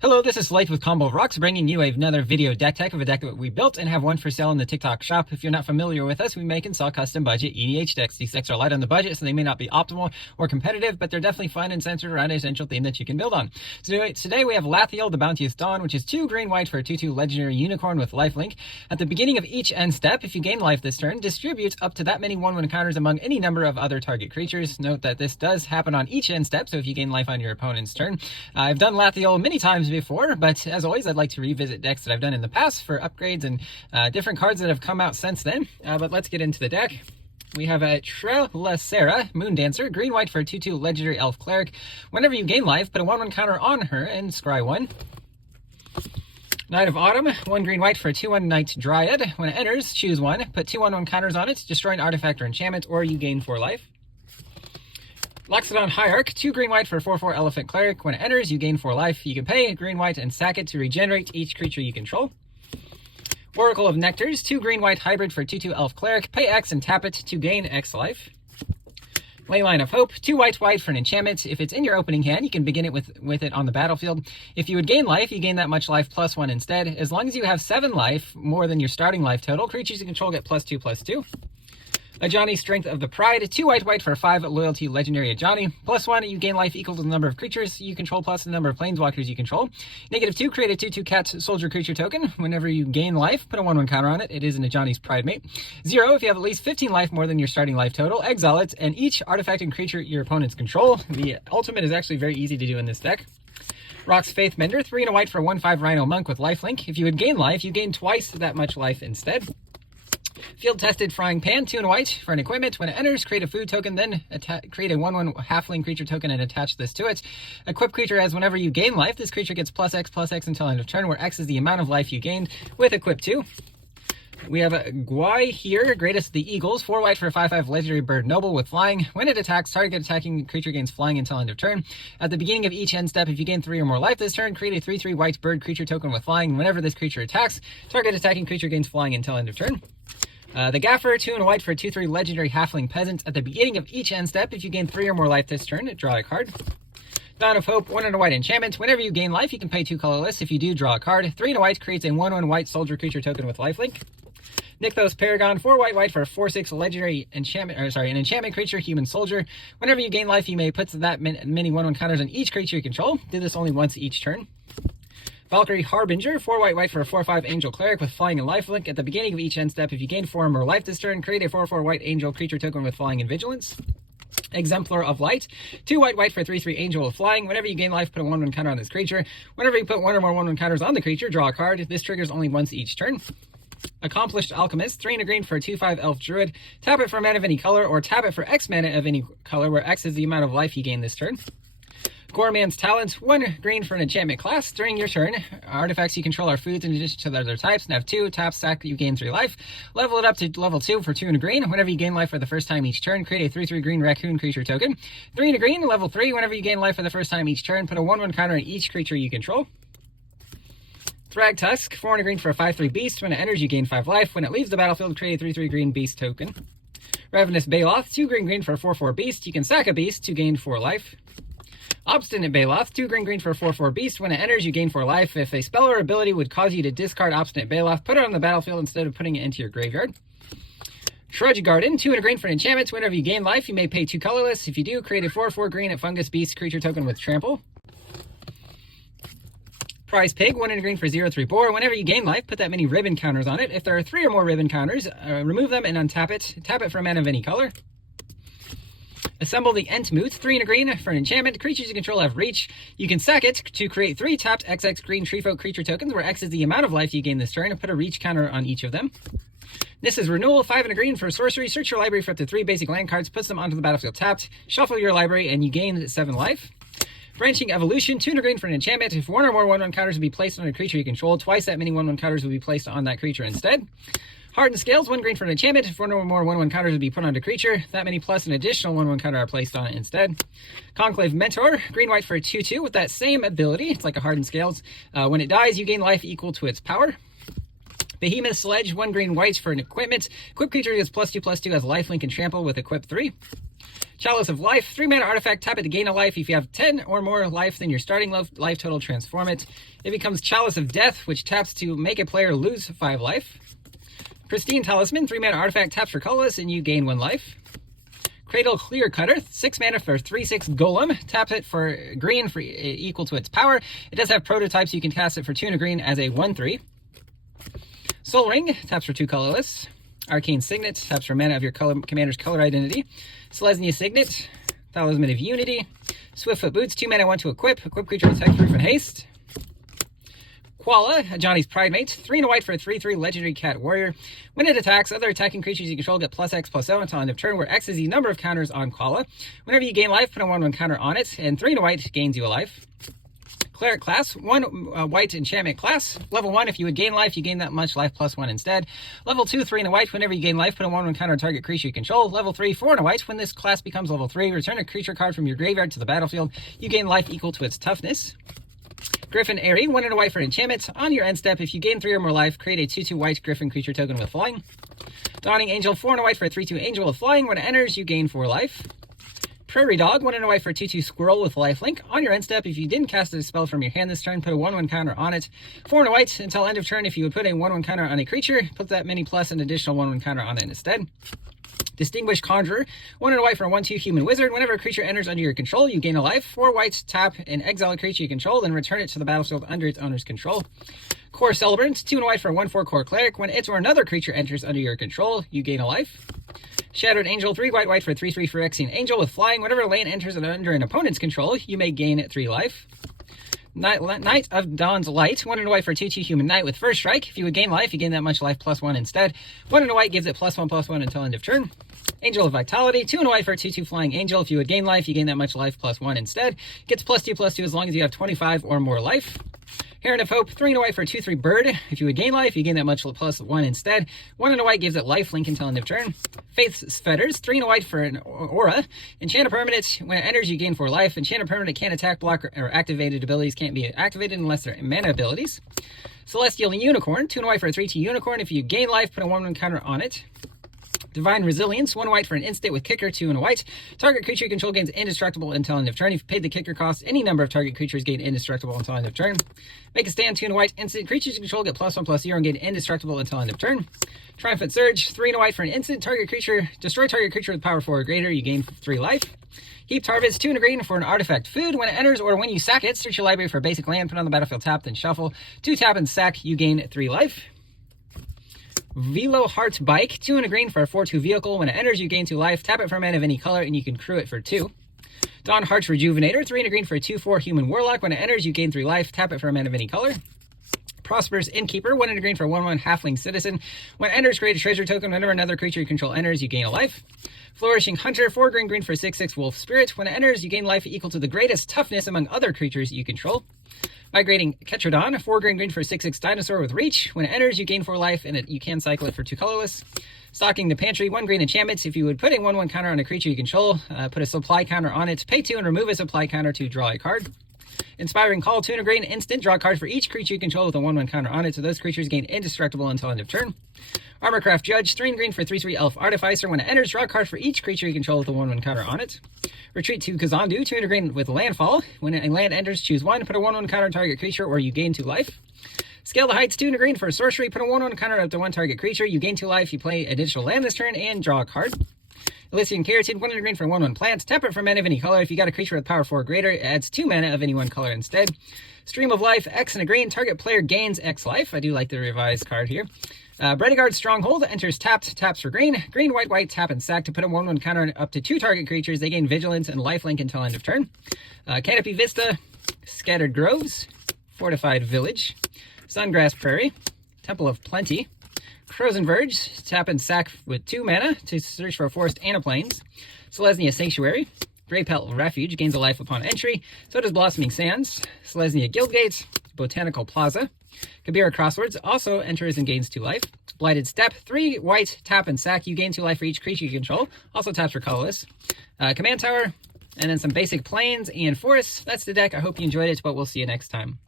Hello, this is Life with Combo of Rocks, bringing you another video deck tech of a deck that we built and have one for sale in the TikTok shop. If you're not familiar with us, we make and sell custom budget EDH decks. These decks are light on the budget, so they may not be optimal or competitive, but they're definitely fun and centered around a central theme that you can build on. So today we have Lathiel, the Bounteous Dawn, which is 2 green-white for a 2/2 legendary unicorn with lifelink. At the beginning of each end step, if you gain life this turn, distribute up to that many 1/1 counters among any number of other target creatures. Note that this does happen on each end step, so if you gain life on your opponent's turn. I've done Lathiel many times before, but as always, I'd like to revisit decks that I've done in the past for upgrades and different cards that have come out since then. But let's get into the deck. We have a Selsenya, Moon Dancer, green-white for a 2/2 legendary elf cleric. Whenever you gain life, put a 1/1 counter on her and scry 1. Knight of Autumn, 1 green-white for a 2/1 Knight Dryad. When it enters, choose 1, put 2 1/1 counters on it, destroy an artifact or enchantment, or you gain 4 life. Loxodon Hierarch, 2 green-white for a 4/4 Elephant Cleric. When it enters, you gain 4 life. You can pay green-white and sack it to regenerate each creature you control. Oracle of Nectars, 2 green-white hybrid for 2/2 Elf Cleric. Pay X and tap it to gain X life. Leyline of Hope, 2 white for an enchantment. If it's in your opening hand, you can begin it with it on the battlefield. If you would gain life, you gain that much life plus 1 instead. As long as you have 7 life, more than your starting life total, creatures you control get +2/+2. Ajani, Strength of the Pride, 2 white for a 5 loyalty legendary Ajani. +1, you gain life equal to the number of creatures you control plus the number of planeswalkers you control. -2, create a 2/2 cat soldier creature token. Whenever you gain life, put a 1/1 counter on it. It is an Ajani's Pride mate. 0, if you have at least 15 life more than your starting life total, exile it, and each artifact and creature your opponents control. The ultimate is actually very easy to do in this deck. Rock's Faith Mender, 3 and a white for a 1/5 Rhino Monk with lifelink. If you would gain life, you gain twice that much life instead. Field-tested Frying Pan, 2 and a white for an equipment. When it enters, create a food token, then create a 1/1 halfling creature token and attach this to it. Equip creature as whenever you gain life, this creature gets +X until end of turn, where X is the amount of life you gained with Equip 2. We have a Guai here, Greatest of the Eagles, 4 white for a 5/5 legendary bird noble with flying. When it attacks, target attacking creature gains flying until end of turn. At the beginning of each end step, if you gain 3 or more life this turn, create a 3/3 white bird creature token with flying. Whenever this creature attacks, target attacking creature gains flying until end of turn. The Gaffer, 2 and a white for a 2/3 legendary halfling peasant. At the beginning of each end step, if you gain 3 or more life this turn, draw a card. Dawn of Hope, 1 and a white enchantment. Whenever you gain life, you can pay 2 colorless. If you do, draw a card. 3 and a white creates a 1/1 white soldier creature token with lifelink. Nykthos Paragon, 4 white for a 4/6 legendary enchantment, an enchantment creature, human soldier. Whenever you gain life, you may put that many 1/1 counters on each creature you control. Do this only once each turn. Valkyrie Harbinger, 4 white for a 4/5 angel cleric with flying and lifelink. At the beginning of each end step, if you gain 4 or more life this turn, create a 4/4 white angel creature token with flying and vigilance. Exemplar of Light, 2 white for a 3/3 angel with flying. Whenever you gain life, put a 1/1 counter on this creature. Whenever you put 1 or more 1/1 counters on the creature, draw a card. This triggers only once each turn. Accomplished Alchemist, 3 and a green for a 2/5 elf druid. Tap it for a mana of any color, or tap it for X mana of any color, where X is the amount of life you gain this turn. Goreman's Talent, 1 green for an enchantment class. During your turn, artifacts you control are foods in addition to the other types, and have 2, tap, sack, you gain 3 life. Level it up to level 2 for 2 and a green. Whenever you gain life for the first time each turn, create a 3/3 green raccoon creature token. 3 and a green, level 3. Whenever you gain life for the first time each turn, put a 1/1 counter on each creature you control. Thrag Tusk, 4 and a green for a 5/3 beast. When it enters, you gain 5 life. When it leaves the battlefield, create a 3/3 green beast token. Ravenous Baloth, 2 green for a 4/4 beast. You can sack a beast to gain 4 life. Obstinate Baloth, 2 green for a 4/4 beast. When it enters, you gain 4 life. If a spell or ability would cause you to discard Obstinate Baloth, put it on the battlefield instead of putting it into your graveyard. Trudge Garden, 2 and a green for an enchantment. Whenever you gain life, you may pay 2 colorless. If you do, create a 4/4 green at fungus beast creature token with trample. Prize Pig, 1 and a green for 0/3 boar. Whenever you gain life, put that many ribbon counters on it. If there are 3 or more ribbon counters, remove them and untap it. Tap it for a mana of any color. Assemble the Entmoot, 3 and a green for an enchantment. Creatures you control have reach. You can sack it to create 3 tapped XX green treefolk creature tokens, where X is the amount of life you gain this turn, and put a reach counter on each of them. This is Renewal, 5 and a green for sorcery. Search your library for up to 3 basic land cards, puts them onto the battlefield tapped. Shuffle your library, and you gain 7 life. Branching Evolution, 2 and a green for an enchantment. If 1 or more 1/1 counters will be placed on a creature you control, twice that many 1/1 counters will be placed on that creature instead. Hardened Scales, 1 green for an enchantment. If 1 or more 1/1 counters will be put on a creature, that many plus an additional 1/1 counter are placed on it instead. Conclave Mentor, green-white for a 2/2 with that same ability. It's like a Hardened Scales. When it dies, you gain life equal to its power. Behemoth Sledge, 1 green white for an equipment. Equip creature gets +2/+2 as lifelink and trample with Equip 3. Chalice of Life, 3 mana artifact, tap it to gain a life. If you have 10 or more life than your starting life total, transform it. It becomes Chalice of Death, which taps to make a player lose 5 life. Pristine Talisman, 3 mana artifact, taps for colorless, and you gain 1 life. Cradle Clear Cutter, 6 mana for 3/6 Golem. Tap it for green for equal to its power. It does have prototypes, so you can cast it for 2 and a green as a 1/3. Soul Ring, taps for 2 colorless. Arcane Signet, taps for mana of your commander's color identity. Selsenya Signet, Talisman of Unity. Swiftfoot Boots, 2 mana, 1 to equip. Equip creature with text, proof, and haste. Koala, Johnny's Pridemate, 3 and a white for a 3/3 legendary cat warrior. When it attacks, other attacking creatures you control get +X/+0 until end of turn, where X is the number of counters on Koala. Whenever you gain life, put a 1/1 counter on it, and 3 and a white gains you a life. Cleric class, 1 white enchantment class. Level 1, if you would gain life, you gain that much life +1 instead. Level 2, 3 and a white. Whenever you gain life, put a 1/1 counter on target creature you control. Level 3, 4 and a white. When this class becomes level 3, return a creature card from your graveyard to the battlefield. You gain life equal to its toughness. Griffin Airy, 1 and a white for enchantment. On your end step, if you gain 3 or more life, create a 2/2 white Griffin creature token with flying. Dawning Angel, 4 and a white for a 3/2 angel with flying. When it enters, you gain 4 life. Prairie Dog, 1 and a white for a 2/2 squirrel with lifelink. On your end step, if you didn't cast a spell from your hand this turn, put a 1/1 counter on it. 4 and a white until end of turn. If you would put a 1/1 counter on a creature, put that many plus an additional 1/1 counter on it instead. Distinguished Conjurer, 1 and a white for a 1/2 human wizard. Whenever a creature enters under your control, you gain a life. 4 whites, tap and exile a creature you control, then return it to the battlefield under its owner's control. Core Celebrant, 2 and a white for a 1/4 core cleric. When it or another creature enters under your control, you gain a life. Shattered Angel, 3 white for a 3/3 Phyrexian Angel with flying. Whenever a land enters under an opponent's control, you may gain 3 life. Knight of Dawn's Light, 1 and a white for a 2/2 human knight with first strike. If you would gain life, you gain that much life +1 instead. 1 and a white gives it +1/+1 until end of turn. Angel of Vitality, 2 and a white for a 2/2 flying angel. If you would gain life, you gain that much life +1 instead. Gets +2/+2 as long as you have 25 or more life. Heron of Hope, 3 and a white for a 2/3 bird. If you would gain life, you gain that much +1 instead. 1 and a white gives it life link until end of turn. Faith's Fetters, 3 and a white for an aura. Enchant a permanent. When it enters, you gain 4 life. Enchant a permanent can't attack, block, or activated abilities can't be activated unless they're mana abilities. Celestial Unicorn, 2 and a white for a 3/2 unicorn. If you gain life, put a 1/1 counter on it. Divine Resilience, 1 white for an instant with kicker, 2 and a white. Target creature you control gains indestructible until end of turn. If you paid the kicker cost, any number of target creatures gain indestructible until end of turn. Make a Stand, 2 and a white. Instant creatures you control get +1/+0 and gain indestructible until end of turn. Triumphant Surge, 3 and a white for an instant. Target creature, destroy target creature with power 4 or greater. You gain 3 life. Heaped Harvest, 2 and a green for an artifact food. When it enters or when you sack it, search your library for a basic land, put on the battlefield, tap, then shuffle. 2 tap and sack, you gain 3 life. Velo Heart Bike, 2 and a green for a 4/2 vehicle. When it enters, you gain 2 life. Tap it for a mana of any color, and you can crew it for 2. Dawn Heart's Rejuvenator, 3 and a green for a 2/4 human warlock. When it enters, you gain 3 life. Tap it for a mana of any color. Prosperous Innkeeper, 1 and a green for a 1/1 halfling citizen. When it enters, create a treasure token. Whenever another creature you control enters, you gain a life. Flourishing Hunter, 4 green for a 6/6 wolf spirit. When it enters, you gain life equal to the greatest toughness among other creatures you control. Migrating Ketrodon, 4 green for a 6/6 dinosaur with reach. When it enters, you gain 4 life, and you can cycle it for 2 colorless. Stocking the Pantry, 1 green enchantments. If you would put a 1/1 counter on a creature you control, put a supply counter on it, pay 2 and remove a supply counter to draw a card. Inspiring Call, 2 and a green instant. Draw a card for each creature you control with a 1/1 counter on it, so those creatures gain indestructible until end of turn. Armorcraft Judge, 3 and green for a 3/3 elf artificer. When it enters, draw a card for each creature you control with a 1/1 counter on it. Retreat to Kazandu, 2 and a green with landfall. When a land enters, choose 1, put a 1/1 counter on target creature, or you gain 2 life. Scale the Heights, 2 and a green for a sorcery. Put a 1/1 counter up to 1 target creature. You gain 2 life. You play additional land this turn and draw a card. Elysian Carotid, 1 and a green for a 1/1 plant. Tap it for mana of any color. If you got a creature with power 4 or greater, it adds 2 mana of any 1 color instead. Stream of Life, X and a green. Target player gains X life. I do like the revised card here. Bredegard Stronghold, enters tapped, taps for green. Green, white, white, tap and sack to put a 1/1 counter on up to 2 target creatures. They gain vigilance and lifelink until end of turn. Canopy Vista, Scattered Groves, Fortified Village, Sungrass Prairie, Temple of Plenty, Frozen Verge, tap and sack with 2 mana to search for a forest and a plains. Selsenya Sanctuary, Greypelt Refuge, gains a life upon entry. So does Blossoming Sands. Selsenya Guildgate, Botanical Plaza. Kabira Crosswords also enters and gains 2 life. Blighted Steppe, 3 white, tap and sack. You gain 2 life for each creature you control. Also taps for colorless. Command Tower, and then some basic plains and forests. That's the deck. I hope you enjoyed it, but we'll see you next time.